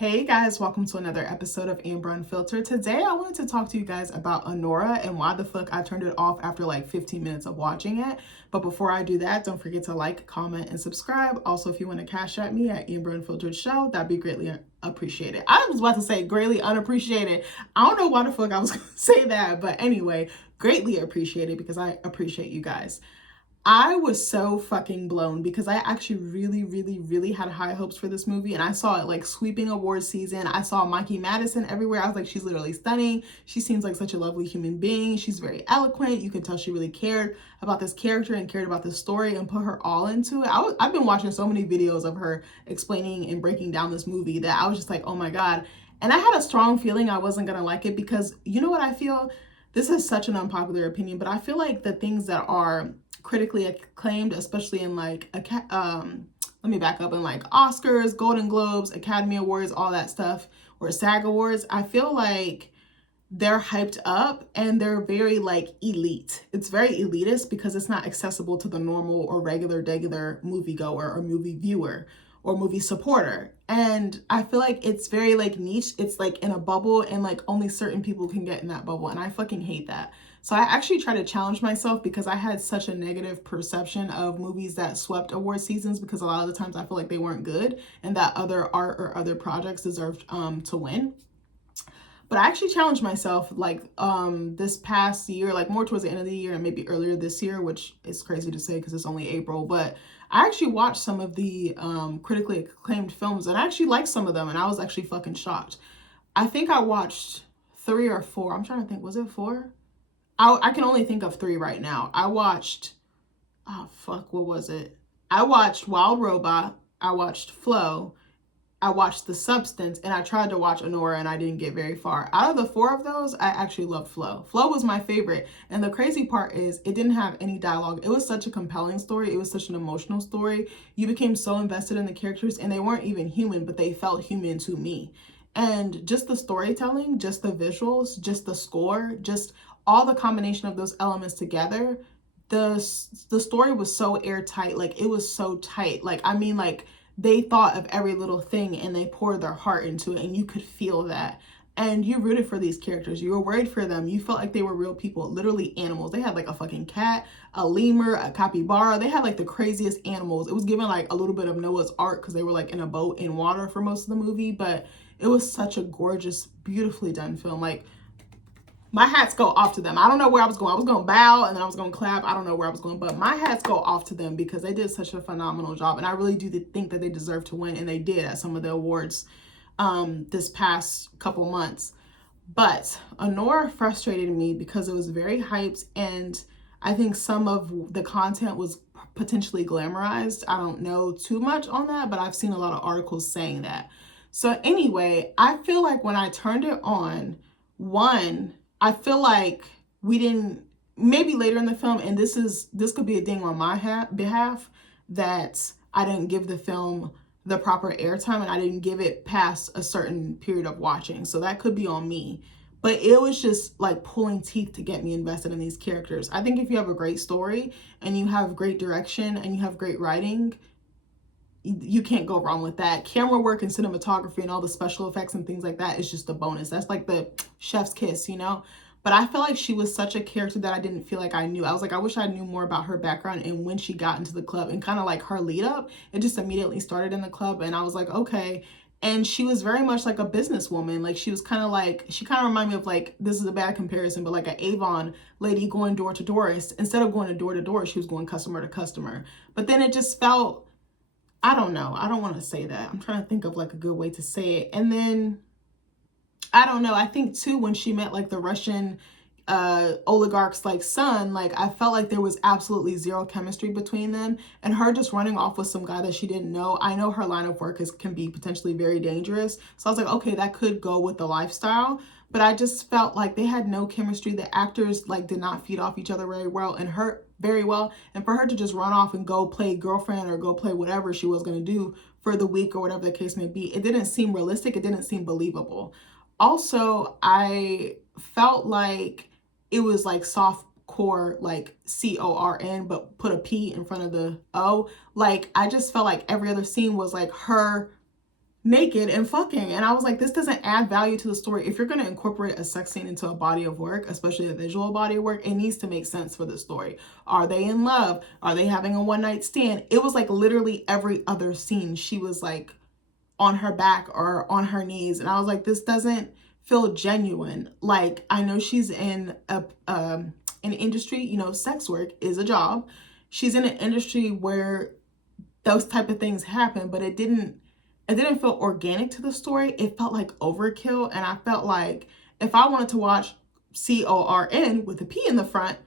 Hey guys, welcome to another episode of Amber Unfiltered. Today I wanted to talk to you guys about Anora and why the fuck I turned it off after like 15 minutes of watching it. But before I do that, don't forget to like, comment, and subscribe. Also, if you want to cash at me at AmberUnfilteredShow, that'd be greatly appreciated. I was about to say greatly unappreciated. I don't know why the fuck I was gonna say that, but anyway, greatly appreciated because I appreciate you guys. I was so fucking blown because I actually really had high hopes for this movie, and I saw it like sweeping awards season. I saw Mikey Madison everywhere. I was like, she's literally stunning. She seems like such a lovely human being. She's very eloquent. You can tell she really cared about this character and cared about the story and put her all into it. I've been watching so many videos of her explaining and breaking down this movie that I was just like, oh my God. And I had a strong feeling I wasn't gonna like it because you know what I feel? This is such an unpopular opinion, but I feel like the things that are critically acclaimed, especially in like let me back up, in like Oscars, Golden Globes, Academy Awards, all that stuff, or SAG Awards, I feel like they're hyped up and they're very like elite. It's very elitist because it's not accessible to the normal or regular moviegoer or movie viewer or movie supporter. And I feel like it's very like niche. It's like in a bubble and like only certain people can get in that bubble. And I fucking hate that. So I actually try to challenge myself because I had such a negative perception of movies that swept award seasons because a lot of the times I feel like they weren't good and that other art or other projects deserved to win. But I actually challenged myself like this past year, like more towards the end of the year and maybe earlier this year, which is crazy to say because it's only April, but I actually watched some of the critically acclaimed films and I actually liked some of them and I was actually fucking shocked. I think I watched 3 or 4. I'm trying to think, was it 4? I can only think of 3 right now. I watched, what was it? I watched Wild Robot, I watched Flow, I watched The Substance, and I tried to watch Anora and I didn't get very far. Out of the 4 of those, I actually loved Flow. Flow was my favorite. And the crazy part is it didn't have any dialogue. It was such a compelling story. It was such an emotional story. You became so invested in the characters and they weren't even human, but they felt human to me. And just the storytelling, just the visuals, just the score, just all the combination of those elements together, the story was so airtight. Like it was so tight. Like, I mean, like, they thought of every little thing and they poured their heart into it and you could feel that. And you rooted for these characters. You were worried for them. You felt like they were real people, literally animals. They had like a fucking cat, a lemur, a capybara. They had like the craziest animals. It was given like a little bit of Noah's Ark because they were like in a boat in water for most of the movie. But it was such a gorgeous, beautifully done film. Like, my hats go off to them. I don't know where I was going. I was going to bow and then I was going to clap. I don't know where I was going, but my hats go off to them because they did such a phenomenal job. And I really do think that they deserve to win. And they did at some of the awards this past couple months. But Anora frustrated me because it was very hyped. And I think some of the content was potentially glamorized. I don't know too much on that, but I've seen a lot of articles saying that. So anyway, I feel like when I turned it on, I feel like we didn't, maybe later in the film, and this could be a ding on my behalf, that I didn't give the film the proper airtime and I didn't give it past a certain period of watching. So that could be on me. But it was just like pulling teeth to get me invested in these characters. I think if you have a great story and you have great direction and you have great writing, you can't go wrong with that. Camera work and cinematography and all the special effects and things like that is just a bonus. That's like the chef's kiss, you know? But I feel like she was such a character that I didn't feel like I knew. I was like, I wish I knew more about her background and when she got into the club and kind of like her lead up. It just immediately started in the club and I was like, okay. And she was very much like a businesswoman. Like she was kind of like, she kind of reminded me of like, this is a bad comparison, but like an Avon lady going door to door. Instead of going door to door, she was going customer to customer. But then it just felt, I don't know. I don't want to say that. I'm trying to think of like a good way to say it. And then, I don't know. I think too, when she met like the Russian oligarch's like son, like I felt like there was absolutely zero chemistry between them, and her just running off with some guy that she didn't know. I know her line of work can be potentially very dangerous. So I was like, okay, that could go with the lifestyle. But I just felt like they had no chemistry. The actors like did not feed off each other very well, and for her to just run off and go play girlfriend or go play whatever she was going to do for the week or whatever the case may be, it didn't seem realistic. It didn't seem believable. Also, I felt like it was like soft core, like CORN, but put a P in front of the O. Like, I just felt like every other scene was like her naked and fucking. And I was like, this doesn't add value to the story. If you're going to incorporate a sex scene into a body of work, especially a visual body of work, it needs to make sense for the story. Are they in love? Are they having a one night stand? It was like literally every other scene she was like on her back or on her knees. And I was like, this doesn't feel genuine. Like, I know she's in an industry, you know, sex work is a job. She's in an industry where those type of things happen, but it didn't feel organic to the story. It felt like overkill. And I felt like if I wanted to watch CORN with a P in the front,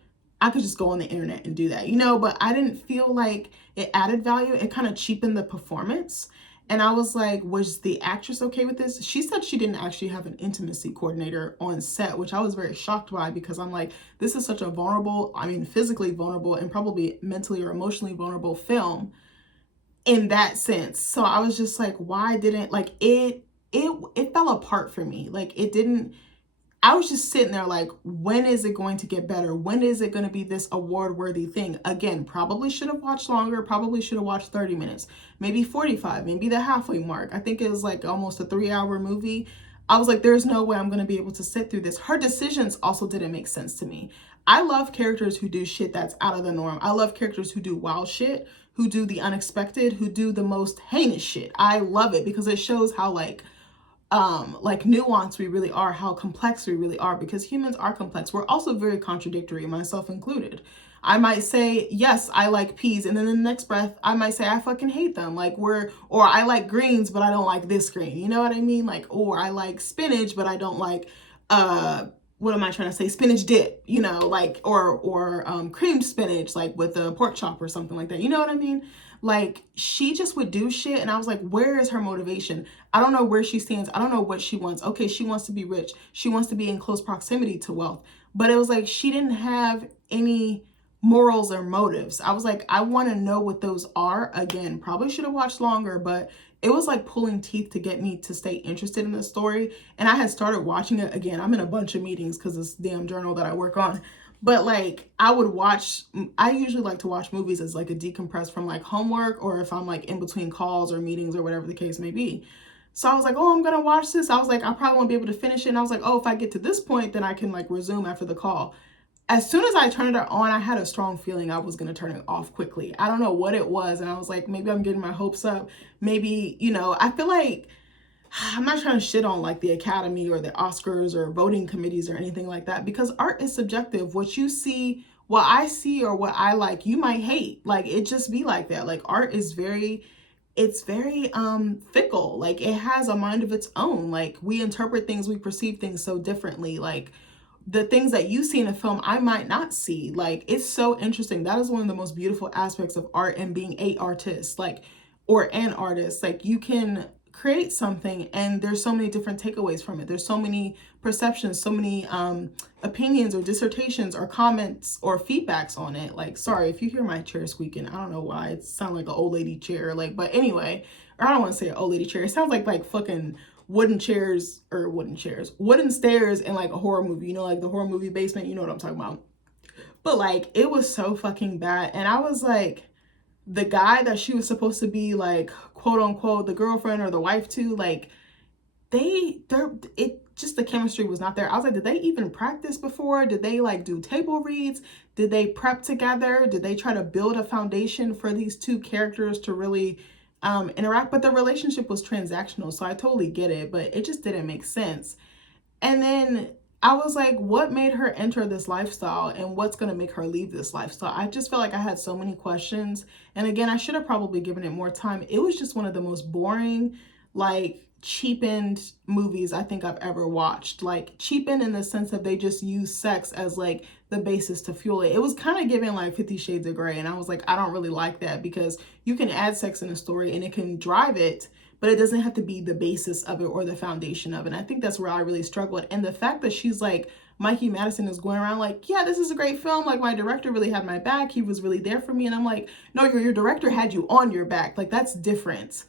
I could just go on the internet and do that, you know, but I didn't feel like it added value. It kind of cheapened the performance. And I was like, was the actress okay with this? She said she didn't actually have an intimacy coordinator on set, which I was very shocked by, because I'm like, this is such a vulnerable, I mean, physically vulnerable and probably mentally or emotionally vulnerable film in that sense. So I was just like, why didn't, like, it fell apart for me. Like, it didn't, I was just sitting there like, when is it going to get better? When is it going to be this award-worthy thing? Again, probably should have watched longer, probably should have watched 30 minutes, maybe 45, maybe the halfway mark. I think it was like almost a 3-hour movie. I was like, there's no way I'm going to be able to sit through this. Her decisions also didn't make sense to me. I love characters who do shit that's out of the norm. I love characters who do wild shit, who do the unexpected, who do the most heinous shit. I love it because it shows how like nuanced we really are, how complex we really are, because humans are complex. We're also very contradictory, myself included. I might say, yes, I like peas, and then in the next breath, I might say, I fucking hate them. Like, or I like greens, but I don't like this green. You know what I mean? Like, or I like spinach, but I don't like, what am I trying to say? Spinach dip, you know, like, or creamed spinach, like with a pork chop or something like that. You know what I mean? Like, she just would do shit, and I was like, where is her motivation? I don't know where she stands. I don't know what she wants. Okay, she wants to be rich. She wants to be in close proximity to wealth. But it was like, she didn't have any morals or motives. I was like, I want to know what those are. Again, probably should have watched longer, but it was like pulling teeth to get me to stay interested in the story. And I had started watching it again. I'm in a bunch of meetings because this damn journal that I work on. But like, I usually like to watch movies as like a decompress from like homework, or if I'm like in between calls or meetings or whatever the case may be. So I was like, oh, I'm going to watch this. I was like, I probably won't be able to finish it. And I was like, oh, if I get to this point, then I can like resume after the call. As soon as I turned it on, I had a strong feeling I was going to turn it off quickly. I don't know what it was. And I was like, maybe I'm getting my hopes up. Maybe, you know, I feel like I'm not trying to shit on like the Academy or the Oscars or voting committees or anything like that, because art is subjective. What you see, what I see or what I like, you might hate. Like, it just be like that. Like, art is very fickle. Like, it has a mind of its own. Like, we interpret things, we perceive things so differently. Like, the things that you see in a film, I might not see. Like, it's so interesting. That is one of the most beautiful aspects of art and being a artist, like, or an artist. Like, you can create something and there's so many different takeaways from it. There's so many perceptions, so many opinions or dissertations or comments or feedbacks on it. Like, sorry if you hear my chair squeaking. I don't know why. It sounds like an old lady chair. Like, but anyway, or I don't want to say an old lady chair. It sounds like fucking wooden stairs in like a horror movie, you know, like the horror movie basement, you know what I'm talking about. But like, it was so fucking bad. And I was like, the guy that she was supposed to be like, quote unquote, the girlfriend or the wife to, like, the chemistry was not there. I was like, did they even practice before? Did they like do table reads? Did they prep together? Did they try to build a foundation for these two characters to really interact? But the relationship was transactional, so I totally get it, but it just didn't make sense. And then I was like, what made her enter this lifestyle and what's going to make her leave this lifestyle? I just felt like I had so many questions. And again, I should have probably given it more time. It was just one of the most boring, like, cheapened movies I think I've ever watched. Like, cheapened in the sense that they just use sex as like the basis to fuel it. It was kind of giving like 50 Shades of Grey. And I was like, I don't really like that, because you can add sex in a story and it can drive it, but it doesn't have to be the basis of it or the foundation of it. And I think that's where I really struggled. And the fact that she's like, Mikey Madison is going around like, yeah, this is a great film. Like, my director really had my back. He was really there for me. And I'm like, no, your director had you on your back. Like, that's different.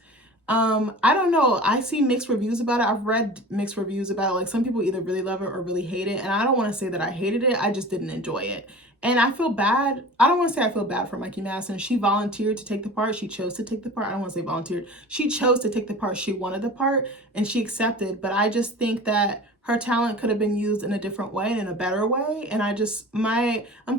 I don't know. I see mixed reviews about it. I've read mixed reviews about it. Like, some people either really love it or really hate it. And I don't want to say that I hated it. I just didn't enjoy it. And I feel bad. I don't want to say I feel bad for Mikey Madison. She volunteered to take the part. She chose to take the part. I don't want to say volunteered. She chose to take the part. She wanted the part and she accepted. But I just think that her talent could have been used in a different way and in a better way. And I'm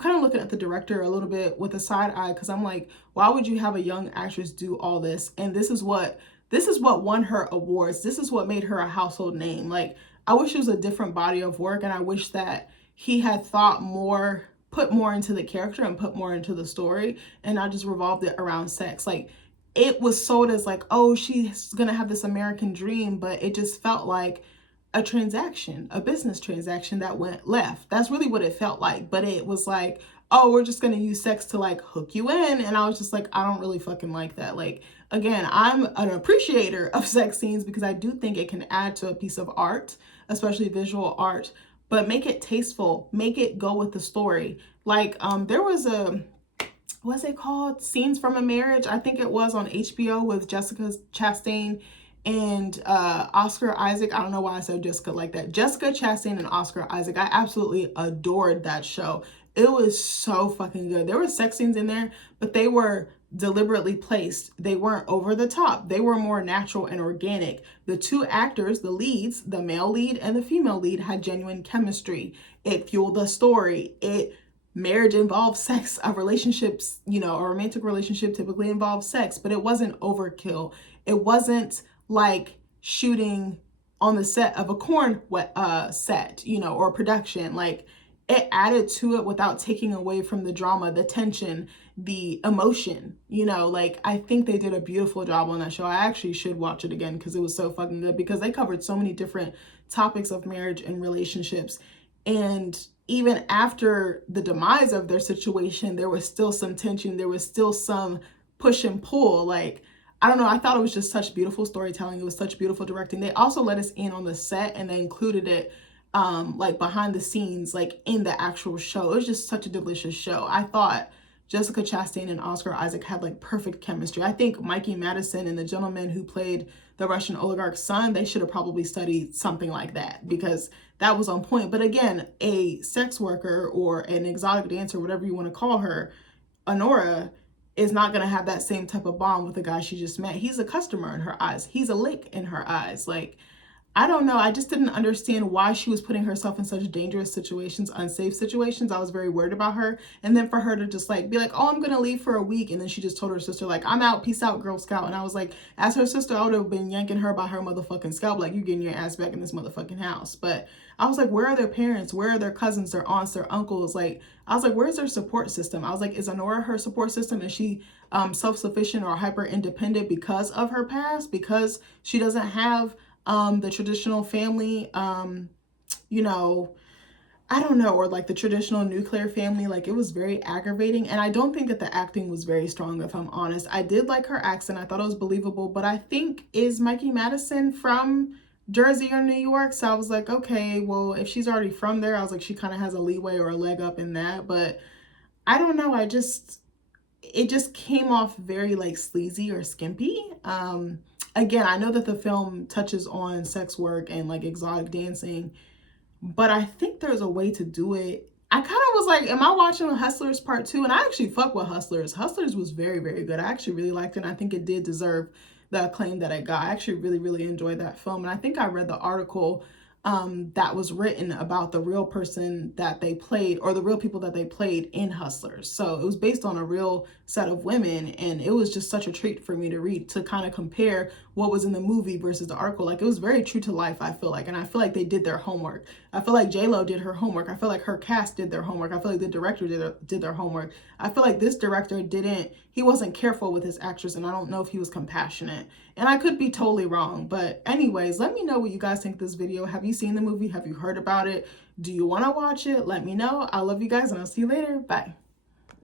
kind of looking at the director a little bit with a side eye, because I'm like, why would you have a young actress do all this? And this is what won her awards. This is what made her a household name. Like, I wish it was a different body of work, and I wish that he had thought more, put more into the character and put more into the story, and not just revolved it around sex. Like, it was sold as like, oh, she's gonna have this American dream, but it just felt like a transaction, a business transaction that went left. That's really what it felt like. But it was like, oh, we're just gonna use sex to like hook you in. And I was just like, I don't really fucking like that. Like, again, I'm an appreciator of sex scenes because I do think it can add to a piece of art, especially visual art, but make it tasteful, make it go with the story. Like, there was what's it called? Scenes from a Marriage. I think it was on HBO with Jessica Chastain and Oscar Isaac. I don't know why I said Jessica like that. Jessica Chastain and Oscar Isaac. I absolutely adored that show. It was so fucking good. There were sex scenes in there, but they were deliberately placed. They weren't over the top. They were more natural and organic. The two actors, the leads, the male lead and the female lead, had genuine chemistry. It fueled the story. Marriage involves sex. Relationships, a romantic relationship typically involves sex, but it wasn't overkill. It wasn't like shooting on the set of a corn set, or production. Like, it added to it without taking away from the drama, the tension, the emotion, like, I think they did a beautiful job on that show. I actually should watch it again because it was so fucking good, because they covered so many different topics of marriage and relationships. And even after the demise of their situation, there was still some tension. There was still some push and pull. Like, I don't know. I thought it was just such beautiful storytelling. It was such beautiful directing. They also let us in on the set, and they included it like behind the scenes, like in the actual show. It was just such a delicious show. I thought Jessica Chastain and Oscar Isaac had like perfect chemistry. I think Mikey Madison and the gentleman who played the Russian oligarch's son, they should have probably studied something like that, because that was on point. But again, a sex worker or an exotic dancer, whatever you want to call her, Anora, is not going to have that same type of bond with the guy she just met. He's a customer in her eyes. He's a lick in her eyes. Like, I don't know. I just didn't understand why she was putting herself in such dangerous situations, unsafe situations. I was very worried about her. And then for her to just like be like, oh, I'm going to leave for a week. And then she just told her sister, like, I'm out. Peace out, Girl Scout. And I was like, as her sister, I would have been yanking her by her motherfucking scalp. Like, you getting your ass back in this motherfucking house. But I was like, where are their parents? Where are their cousins, their aunts, their uncles? Like, I was like, where's their support system? I was like, is Anora her support system? Is she self-sufficient or hyper independent because of her past? Because she doesn't have the traditional family, I don't know, or like the traditional nuclear family. Like, it was very aggravating. And I don't think that the acting was very strong, if I'm honest. I did like her accent. I thought it was believable, but I think, is Mikey Madison from Jersey or New York? So I was like, okay, well, if she's already from there, I was like, she kind of has a leeway or a leg up in that. But I don't know. It just came off very like sleazy or skimpy. Again, I know that the film touches on sex work and like exotic dancing, but I think there's a way to do it. I kind of was like, am I watching Hustlers Part 2? And I actually fuck with Hustlers. Hustlers was very, very good. I actually really liked it. And I think it did deserve the acclaim that it got. I actually really, really enjoyed that film. And I think I read the article that was written about the real person that they played, or the real people that they played in Hustlers. So it was based on a real set of women, and it was just such a treat for me to read, to kind of compare what was in the movie versus the article. Like, it was very true to life, I feel like, and I feel like they did their homework. I feel like J-Lo did her homework. I feel like her cast did their homework. I feel like the director did their homework. I feel like this director he wasn't careful with his actress, and I don't know if he was compassionate. And I could be totally wrong, but anyways, let me know what you guys think of this video. Have you seen the movie? Have you heard about it? Do you want to watch it? Let me know. I love you guys, and I'll see you later. Bye.